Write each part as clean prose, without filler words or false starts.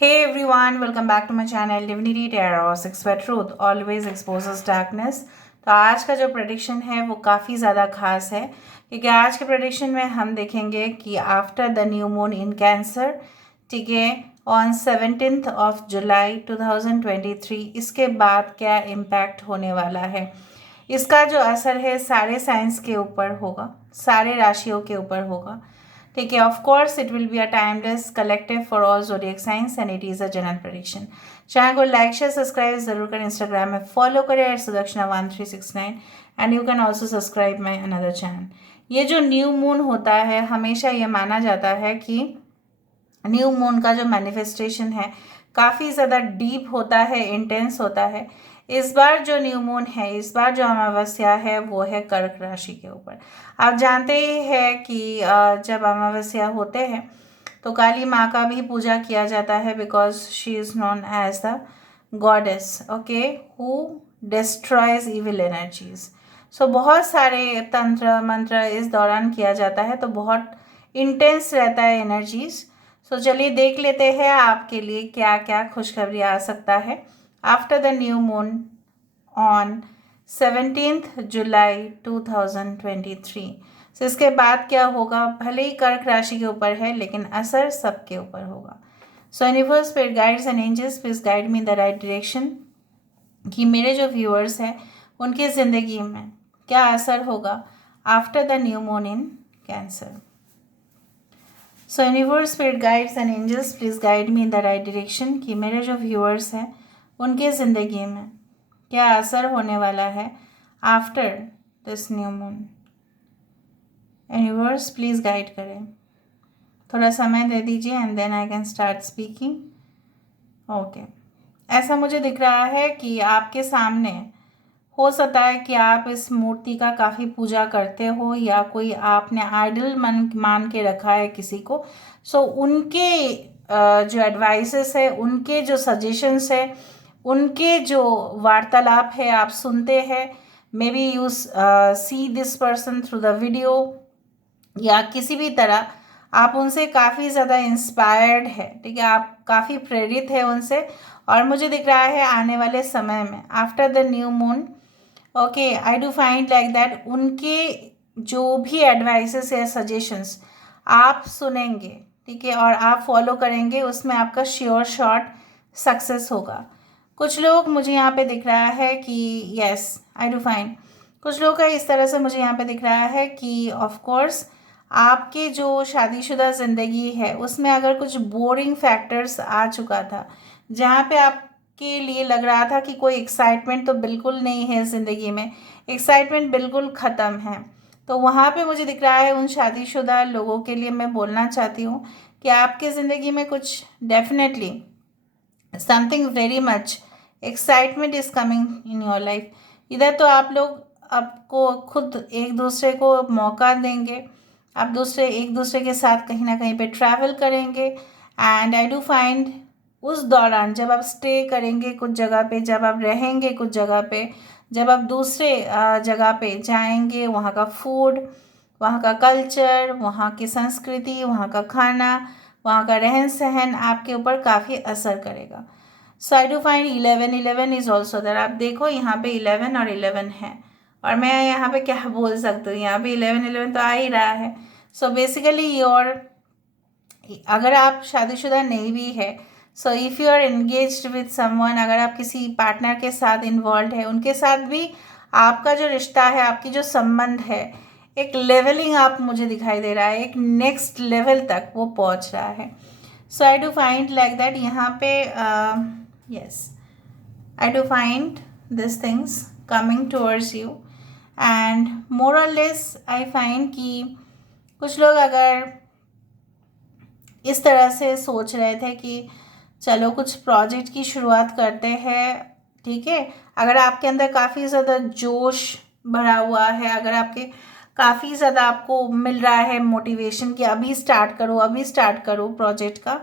Hey everyone, welcome back to my channel Divinity Tarot 6 where truth always exposes darkness। तो आज का जो prediction है वो काफ़ी ज़्यादा खास है क्योंकि आज के प्रेडिक्शन में हम देखेंगे कि after the new moon in cancer, ठीक है, ऑन 17th ऑफ जुलाई 2023 इसके बाद क्या इम्पैक्ट होने वाला है। इसका जो असर है सारे साइंस के ऊपर होगा, सारे राशियों के ऊपर होगा, ठीक है। Of course it will be a timeless collective for all zodiac science and it is a general prediction. Channel को लाइक शेयर सब्सक्राइब जरूर करें, इंस्टाग्राम में फॉलो करें @सुदक्षिणा1369 and you can also subscribe my another channel. ये जो new moon होता है हमेशा ये माना जाता है कि न्यू मून का जो मैनिफेस्टेशन है काफ़ी ज़्यादा डीप होता है, इंटेंस होता है। इस बार जो न्यू मून है, इस बार जो अमावस्या है वो है कर्क राशि के ऊपर। आप जानते ही हैं कि जब अमावस्या होते हैं तो काली माँ का भी पूजा किया जाता है because she is known as the goddess, okay, who destroys evil energies. So बहुत सारे तंत्र मंत्र इस दौरान किया जाता है, तो बहुत इंटेंस रहता है एनर्जीज। सो चलिए देख लेते हैं आपके लिए क्या क्या खुशखबरी आ सकता है after the new moon on 17th जुलाई 2023। सो इसके बाद क्या होगा, भले ही कर्क राशि के ऊपर है लेकिन असर सबके ऊपर होगा। So universe, spirit guides and angels please guide me in the right direction कि मेरे जो व्यूअर्स हैं उनकी ज़िंदगी में क्या असर होगा after the new moon in Cancer. So universe, spirit guides and angels please guide me in the right direction कि मेरे जो व्यूअर्स हैं उनके ज़िंदगी में क्या असर होने वाला है after this new moon. Universe please guide करें, थोड़ा समय दे दीजिए and then I can start speaking. Okay, ऐसा मुझे दिख रहा है कि आपके सामने हो सकता है कि आप इस मूर्ति का काफ़ी पूजा करते हो या कोई आपने आइडल मान के रखा है किसी को। सो उनके जो एडवाइसेस है, उनके जो सजेशंस है, उनके जो वार्तालाप है आप सुनते हैं। May be you see this person through the video या किसी भी तरह आप उनसे काफ़ी ज़्यादा इंस्पायर्ड है, ठीक है, आप काफ़ी प्रेरित है उनसे। और मुझे दिख रहा है आने वाले समय में after the new moon, okay, I do find like that उनके जो भी एडवाइसेस या सजेशंस आप सुनेंगे, ठीक है, और आप फॉलो करेंगे, उसमें आपका श्योर शॉट सक्सेस होगा। कुछ लोग मुझे यहाँ पे दिख रहा है कि यस आई डू फाइंड, कुछ लोग का इस तरह से मुझे यहाँ पे दिख रहा है कि ऑफ कोर्स आपके जो शादीशुदा ज़िंदगी है उसमें अगर कुछ बोरिंग फैक्टर्स आ चुका था, जहाँ पे आप के लिए लग रहा था कि कोई एक्साइटमेंट तो बिल्कुल नहीं है ज़िंदगी में, एक्साइटमेंट बिल्कुल ख़त्म है, तो वहाँ पे मुझे दिख रहा है उन शादीशुदा लोगों के लिए मैं बोलना चाहती हूँ कि आपके ज़िंदगी में कुछ definitely something very much excitement is coming in your life. इधर तो आप लोग आपको खुद एक दूसरे को मौका देंगे, आप एक दूसरे के साथ कहीं ना कहीं पे ट्रैवल करेंगे। एंड आई डू फाइंड उस दौरान जब आप स्टे करेंगे कुछ जगह पे, जब आप रहेंगे कुछ जगह पे, जब आप दूसरे जगह पे जाएंगे, वहाँ का फूड, वहाँ का कल्चर, वहाँ की संस्कृति, वहाँ का खाना, वहाँ का रहन सहन आपके ऊपर काफ़ी असर करेगा। So I do find 11 is also there. आप देखो यहाँ पे 11 और 11 है, और मैं यहाँ पे क्या बोल सकती हूँ, यहाँ पे 11 तो आ ही रहा है। सो बेसिकली योर, अगर आप शादीशुदा नहीं भी है, so if you are engaged with someone, अगर आप किसी पार्टनर के साथ इन्वॉल्व है, उनके साथ भी आपका जो रिश्ता है, आपकी जो संबंध है, एक लेवलिंग आप मुझे दिखाई दे रहा है, एक नेक्स्ट लेवल तक वो पहुंच रहा है। So I do find like that यहाँ पे yes I do find this things coming towards you and more और लेस आई फाइंड कि कुछ लोग अगर इस तरह से सोच रहे थे कि चलो कुछ प्रोजेक्ट की शुरुआत करते हैं, ठीक है, अगर आपके अंदर काफ़ी ज़्यादा जोश भरा हुआ है, अगर आपके काफ़ी ज़्यादा आपको मिल रहा है मोटिवेशन कि अभी स्टार्ट करो, अभी स्टार्ट करो प्रोजेक्ट का,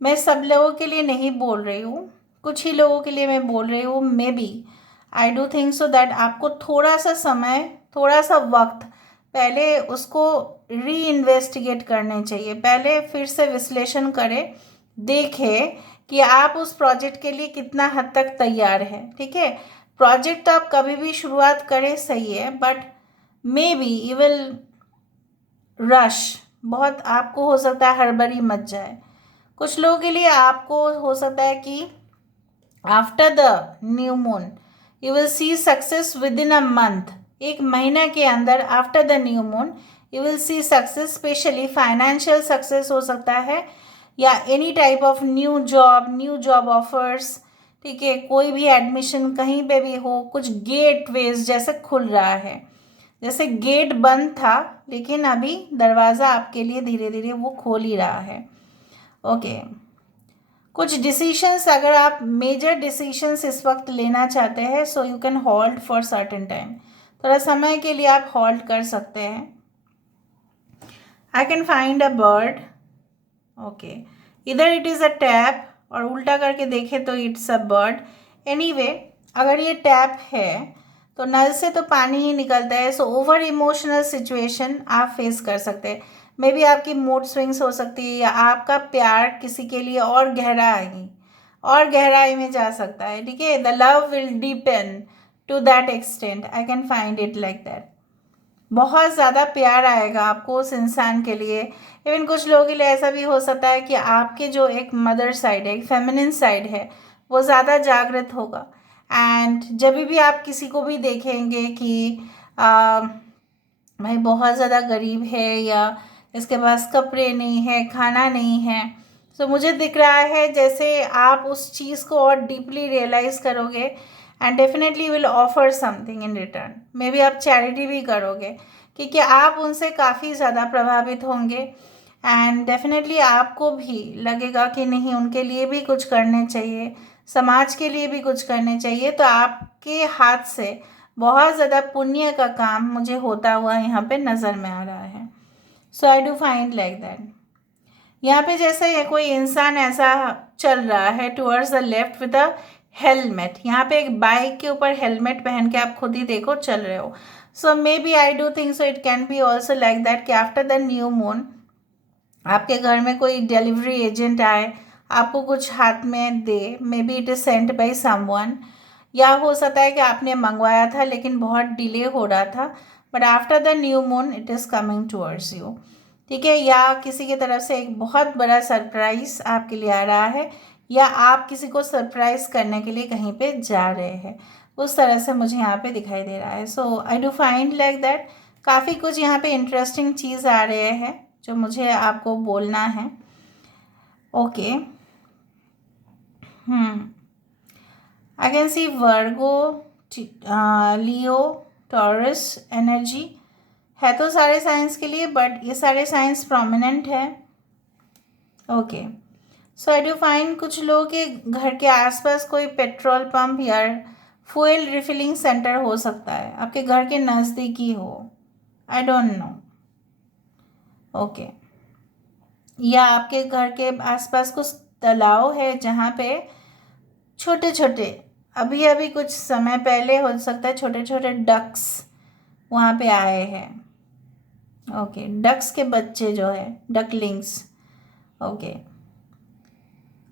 मैं सब लोगों के लिए नहीं बोल रही हूँ, कुछ ही लोगों के लिए मैं बोल रही हूँ। Maybe I do think so that आपको थोड़ा सा समय, थोड़ा सा वक्त पहले उसको री इन्वेस्टिगेट करने चाहिए, पहले फिर से विश्लेषण करें देखे कि आप उस प्रोजेक्ट के लिए कितना हद तक तैयार है। ठीक है, प्रोजेक्ट तो आप कभी भी शुरुआत करें सही है, but may be you will rush, बहुत आपको हो सकता है हड़बड़ी मच जाए। कुछ लोगों के लिए आपको हो सकता है कि after the new moon you will see success with in a month, एक महीना के अंदर after the new moon you will see success, specially financial success हो सकता है, या any type of new job offers. ठीक है, कोई भी एडमिशन कहीं पे भी हो, कुछ गेट वेज जैसे खुल रहा है, जैसे गेट बंद था लेकिन अभी दरवाज़ा आपके लिए धीरे धीरे वो खोल ही रहा है। ओके, कुछ डिसीशंस, अगर आप मेजर डिसीशंस इस वक्त लेना चाहते हैं, so you can hold for certain time, थोड़ा समय के लिए आप होल्ड कर सकते हैं। आई can find a bird. Okay, इधर इट इज़ अ टैप और उल्टा करके देखें तो इट्स अ बर्ड। एनीवे, अगर ये टैप है तो नल से तो पानी ही निकलता है, सो ओवर इमोशनल सिचुएशन आप फेस कर सकते हैं। मे बी आपकी मूड स्विंग्स हो सकती है, या आपका प्यार किसी के लिए और गहराई में जा सकता है। ठीक है, the love will deepen to that extent, I can find it like that. बहुत ज़्यादा प्यार आएगा आपको उस इंसान के लिए। इवन कुछ लोगों के लिए ऐसा भी हो सकता है कि आपके जो एक मदर साइड है, एक फेमिनिन साइड है, वो ज़्यादा जागृत होगा। एंड जब भी आप किसी को भी देखेंगे कि भाई बहुत ज़्यादा गरीब है, या इसके पास कपड़े नहीं है, खाना नहीं है, तो मुझे दिख रहा है जैसे आप उस चीज़ को और डीपली रियलाइज़ करोगे and definitely will offer something in return. May be आप चैरिटी भी करोगे, क्योंकि आप उनसे काफ़ी ज़्यादा प्रभावित होंगे एंड डेफिनेटली आपको भी लगेगा कि नहीं, उनके लिए भी कुछ करने चाहिए, समाज के लिए भी कुछ करने चाहिए। तो आपके हाथ से बहुत ज़्यादा पुण्य का काम मुझे होता हुआ यहाँ पे नज़र में आ रहा है। So I do find like that. यहाँ पे जैसे है कोई इंसान ऐसा चल रहा है towards the left with a helmet, यहाँ पे एक बाइक के ऊपर हेलमेट पहन के आप खुद ही देखो चल रहे हो। So maybe I do think so it can be also like that कि आफ्टर द न्यू मून आपके घर में कोई डिलीवरी एजेंट आए, आपको कुछ हाथ में दे, maybe it is sent by someone, या हो सकता है कि आपने मंगवाया था लेकिन बहुत डिले हो रहा था, but after the new moon it is coming towards you. ठीक है, या किसी की तरफ से एक बहुत बड़ा सरप्राइज आपके लिए आ रहा है, या आप किसी को सरप्राइज करने के लिए कहीं पे जा रहे हैं, उस तरह से मुझे यहाँ पे दिखाई दे रहा है। So I do find like that काफ़ी कुछ यहाँ पे इंटरेस्टिंग चीज़ आ रहे हैं जो मुझे आपको बोलना है। Okay, I can C Virgo, Leo, taurus energy है तो सारे साइंस के लिए, बट ये सारे साइंस प्रोमिनेंट है। Okay, so I do find कुछ लोगों के घर के आसपास कोई पेट्रोल पंप या फ्यूल रिफिलिंग सेंटर हो सकता है, आपके घर के नज़दीकी हो, आई डोंट नो। ओके, या आपके घर के आसपास कुछ तालाब है जहाँ पे छोटे छोटे, अभी अभी कुछ समय पहले हो सकता है छोटे छोटे डक्स वहाँ पे आए हैं। ओके, डक्स के बच्चे जो है ducklings. Okay,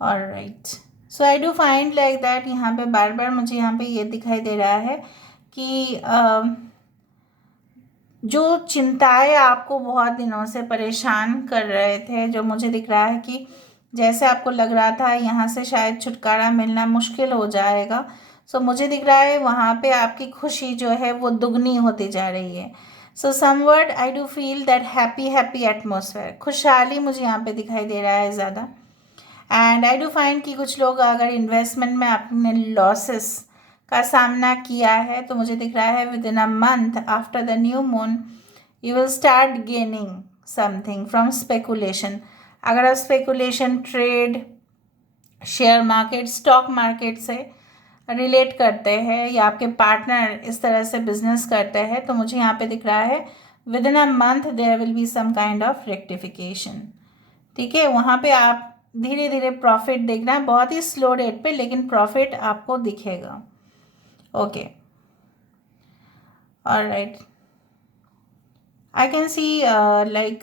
alright, so I do find like that यहाँ पे बार बार मुझे यहाँ पे ये दिखाई दे रहा है कि जो चिंताएं आपको बहुत दिनों से परेशान कर रहे थे, जो मुझे दिख रहा है कि जैसे आपको लग रहा था यहाँ से शायद छुटकारा मिलना मुश्किल हो जाएगा, सो मुझे दिख रहा है वहाँ पे आपकी खुशी जो है वो दुगनी होती जा रही है। So somewhere I do feel that happy happy atmosphere, खुशहाली मुझे यहाँ पे दिखाई दे रहा है ज़्यादा। एंड आई डू फाइंड कि कुछ लोग अगर इन्वेस्टमेंट में आपने लॉसेस का सामना किया है तो मुझे दिख रहा है within a month after the new moon you will start gaining something from speculation. अगर आप speculation, trade, share market, stock market से रिलेट करते हैं, या आपके पार्टनर इस तरह से बिजनेस करते हैं, तो मुझे यहाँ पे दिख रहा है within a month there will be some kind of rectification. ठीक है, वहाँ पे आप धीरे धीरे प्रॉफिट देखना, बहुत ही स्लो रेट पे, लेकिन प्रॉफिट आपको दिखेगा। Okay, alright, I can C like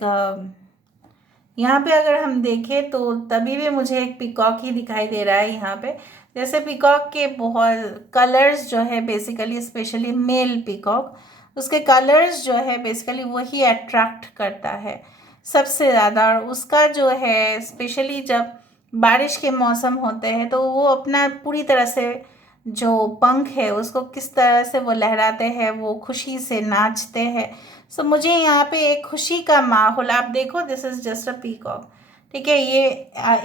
यहाँ पे अगर हम देखें तो तभी भी मुझे एक पीकॉक ही दिखाई दे रहा है यहाँ पे। जैसे पीकॉक के बहुत कलर्स जो है बेसिकली, स्पेशली मेल पीकॉक, उसके कलर्स जो है बेसिकली वही अट्रैक्ट करता है सबसे ज़्यादा। और उसका जो है स्पेशली जब बारिश के मौसम होते हैं तो वो अपना पूरी तरह से जो पंख है उसको किस तरह से वो लहराते हैं, वो खुशी से नाचते हैं। सो मुझे यहाँ पे एक खुशी का माहौल, आप देखो this is just a peacock, ठीक है। ये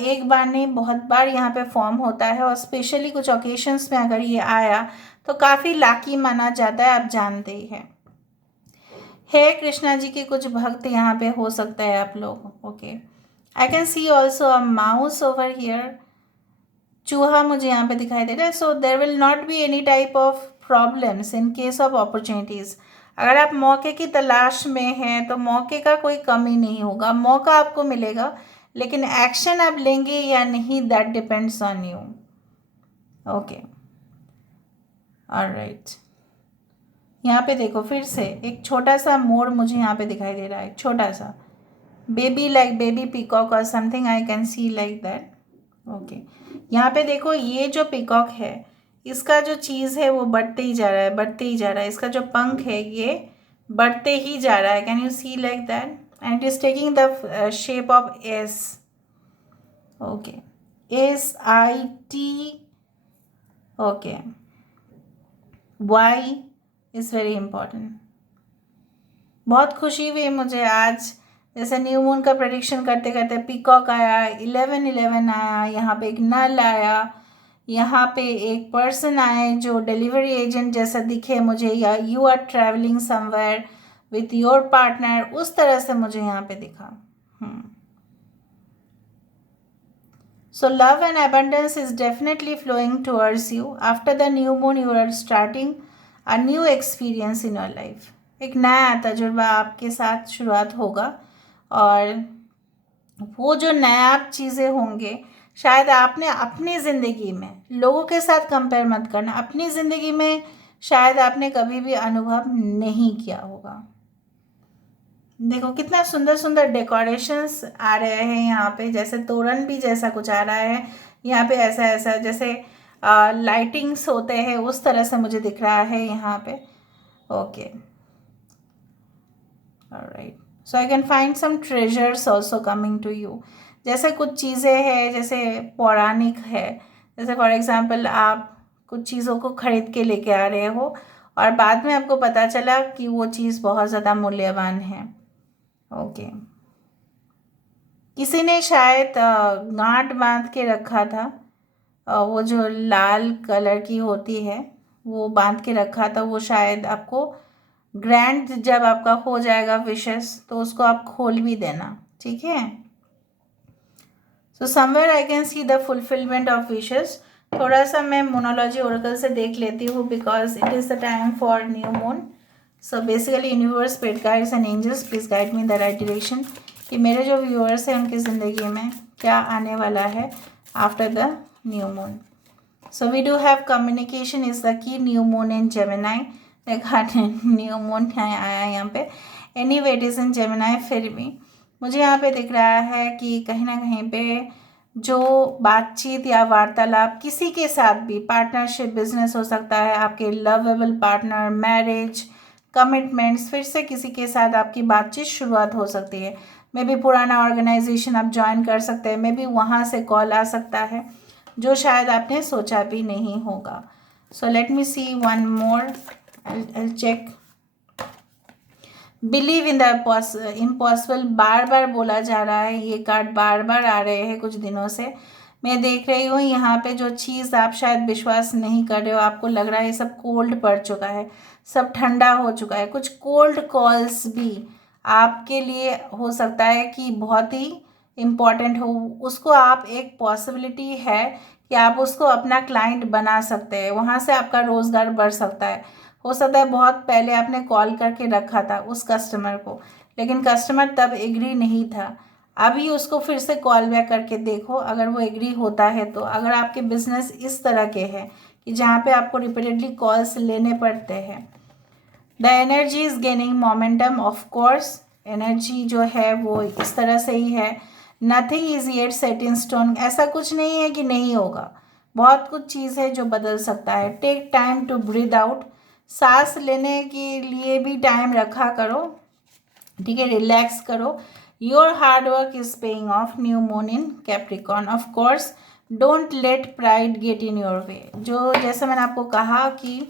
एक बार नहीं बहुत बार यहाँ पे फॉर्म होता है, और स्पेशली कुछ ओकेशंस में अगर ये आया तो काफ़ी लाकी माना जाता है, आप जानते ही हैं। हे कृष्णा जी के कुछ भक्त यहाँ पे हो सकता है आप लोग। Okay, I can see also a mouse over here. चूहा मुझे यहाँ पे दिखाई दे रहा है। So there will not be any type of problems in case of opportunities. अगर आप मौके की तलाश में हैं तो मौके का कोई कमी नहीं होगा, मौका आपको मिलेगा, लेकिन एक्शन आप लेंगे या नहीं that depends on you. Okay, alright. यहाँ पे देखो फिर से एक छोटा सा मोर मुझे यहाँ पे दिखाई दे रहा है, छोटा सा बेबी, लाइक बेबी पीकॉक और something I can C like that. Okay, यहाँ पे देखो ये जो पीकॉक है इसका जो चीज़ है वो बढ़ते ही जा रहा है, बढ़ते ही जा रहा है। इसका जो पंख है ये बढ़ते ही जा रहा है। Can you see like that? And it is taking the shape of S. Okay, SIT। Okay, Y is very important. बहुत खुशी हुई मुझे आज, जैसे न्यू मून का प्रेडिक्शन करते करते पीकॉक आया, 1111 आया, यहाँ पे एक नल आया, यहाँ पे एक पर्सन आए जो डिलीवरी एजेंट जैसा दिखे मुझे, या you are travelling somewhere with your partner, उस तरह से मुझे यहाँ पे दिखा। So love and abundance is definitely flowing towards you. After the new moon, you are starting a new experience in your life. एक नया तजुर्बा आपके साथ शुरुआत होगा, और वो जो नया चीज़ें होंगे शायद आपने अपनी ज़िंदगी में, लोगों के साथ कंपेयर मत करना, अपनी ज़िंदगी में शायद आपने कभी भी अनुभव नहीं किया होगा। देखो कितना सुंदर सुंदर डेकोरेशंस आ रहे हैं यहाँ पे, जैसे तोरण भी जैसा कुछ आ रहा है यहाँ पे, ऐसा ऐसा जैसे लाइटिंग्स होते हैं उस तरह से मुझे दिख रहा है यहाँ पे। Okay, alright. So I can find some treasures also coming to you. जैसे कुछ चीज़ें हैं जैसे पौराणिक है, जैसे फॉर एग्जांपल आप कुछ चीज़ों को खरीद के लेके आ रहे हो और बाद में आपको पता चला कि वो चीज़ बहुत ज़्यादा मूल्यवान है। ओके, किसी ने शायद गांठ बांध के रखा था, वो जो लाल कलर की होती है वो बांध के रखा था, वो शायद आपको ग्रैंड जब आपका हो जाएगा विशेस तो उसको आप खोल भी देना, ठीक है। So somewhere I can see the fulfilment of wishes. थोड़ा सा मैं मोनोलॉजी ओरेकल से देख लेती हूँ because it is the time for new moon. So basically universe, spirit guides and angels, please guide me the right direction कि मेरे जो व्यूअर्स हैं उनकी ज़िंदगी में क्या आने वाला है after the new moon. So we do have communication is the key, new moon in Gemini. देखा न्यू मून आया यहाँ पे, anyway it is in Gemini. फिर भी मुझे यहाँ पे दिख रहा है कि कहीं ना कहीं पे जो बातचीत या वार्तालाप किसी के साथ भी, पार्टनरशिप, बिजनेस हो सकता है, आपके लवेबल पार्टनर, मैरिज, कमिटमेंट्स, फिर से किसी के साथ आपकी बातचीत शुरुआत हो सकती है। मे बी पुराना ऑर्गेनाइजेशन आप ज्वाइन कर सकते हैं, मे बी वहाँ से कॉल आ सकता है जो शायद आपने सोचा भी नहीं होगा। So let me see one more, I check. Believe in the impossible बार बार बोला जा रहा है, ये कार्ड बार बार आ रहे हैं कुछ दिनों से। मैं देख रही हूँ यहाँ पे जो चीज़ आप शायद विश्वास नहीं कर रहे हो, आपको लग रहा है ये सब कोल्ड पड़ चुका है, सब ठंडा हो चुका है। कुछ कोल्ड कॉल्स भी आपके लिए हो सकता है कि बहुत ही इम्पॉर्टेंट हो, उसको आप, एक पॉसिबिलिटी है कि आप उसको अपना क्लाइंट बना सकते हैं, वहाँ से आपका रोज़गार बढ़ सकता है। हो सकता है बहुत पहले आपने कॉल करके रखा था उस कस्टमर को, लेकिन कस्टमर तब एग्री नहीं था, अभी उसको फिर से कॉल बैक करके देखो अगर वो एग्री होता है तो। अगर आपके बिजनेस इस तरह के हैं कि जहाँ पे आपको रिपीटेडली कॉल्स लेने पड़ते हैं, the energy is gaining momentum. Of course energy जो है वो इस तरह से ही है nothing is yet set in stone, ऐसा कुछ नहीं है कि नहीं होगा, बहुत कुछ चीज़ है जो बदल सकता है। Take time to breathe out, सांस लेने के लिए भी टाइम रखा करो, ठीक है, रिलैक्स करो। Your hard work is paying off, new moon in Capricorn. Of course don't let pride get in your way, जो जैसे मैंने आपको कहा कि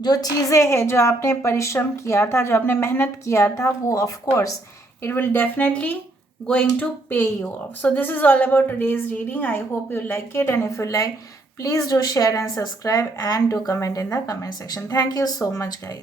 जो चीज़ें हैं, जो आपने परिश्रम किया था, जो आपने मेहनत किया था, वो of course it will definitely going to pay you off. So this is all about today's reading. I hope you like it, and if you like, please do share and subscribe and do comment in the comment section. Thank you so much, guys.